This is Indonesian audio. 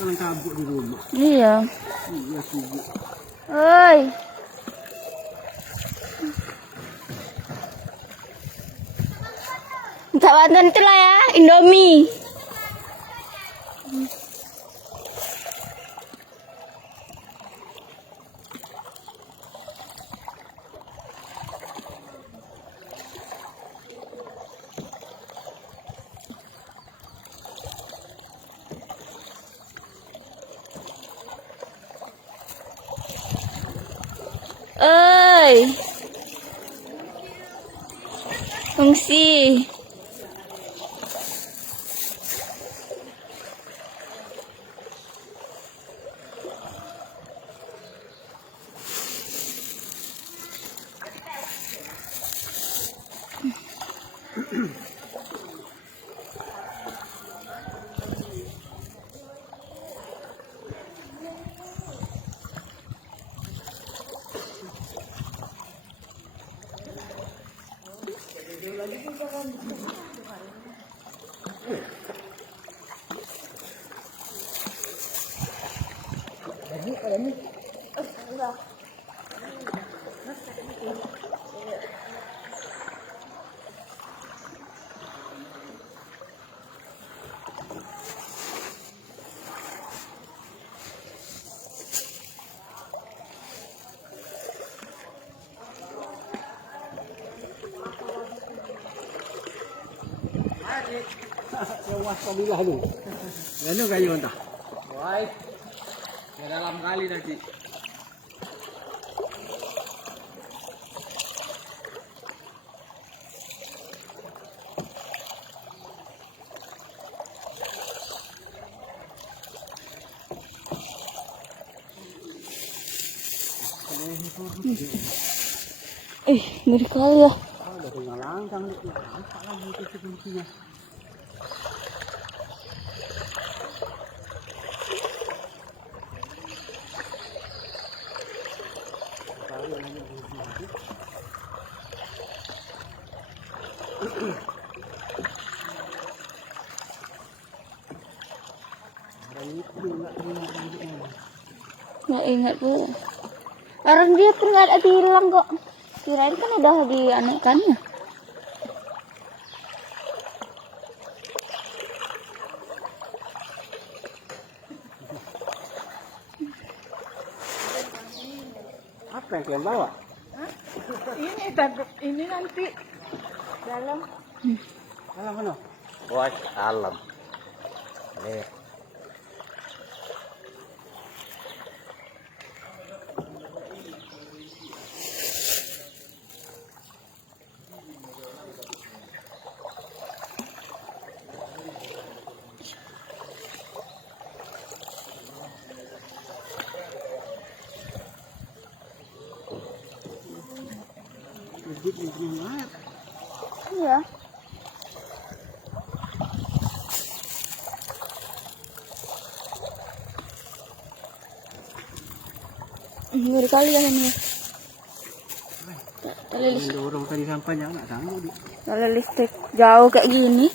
Sekarang kabut di rumah. Iya. Iya sibuk. Oi. Tak bantuan itu lah ya, Indomie. Oi. Fungsi. Tewas kabilah lu. Lalu kayu entah. Woi. Ya dalam kali tadi. Ngeri kali ya. Udah tinggal langkang nih. Nampak lagi itu kuncinya. Nggak ingat bu. Orang dia pun nggak ada hilang kok. Kirain kan udah dianukannya. Apa yang kalian bawa? Hah? Ini nanti dalam. Alam mana? Wah, alam. Nih. Iya. Ngeri kali ya ini. Dorong tadi sampahnya nggak sanggup. Kalau listrik jauh kayak gini.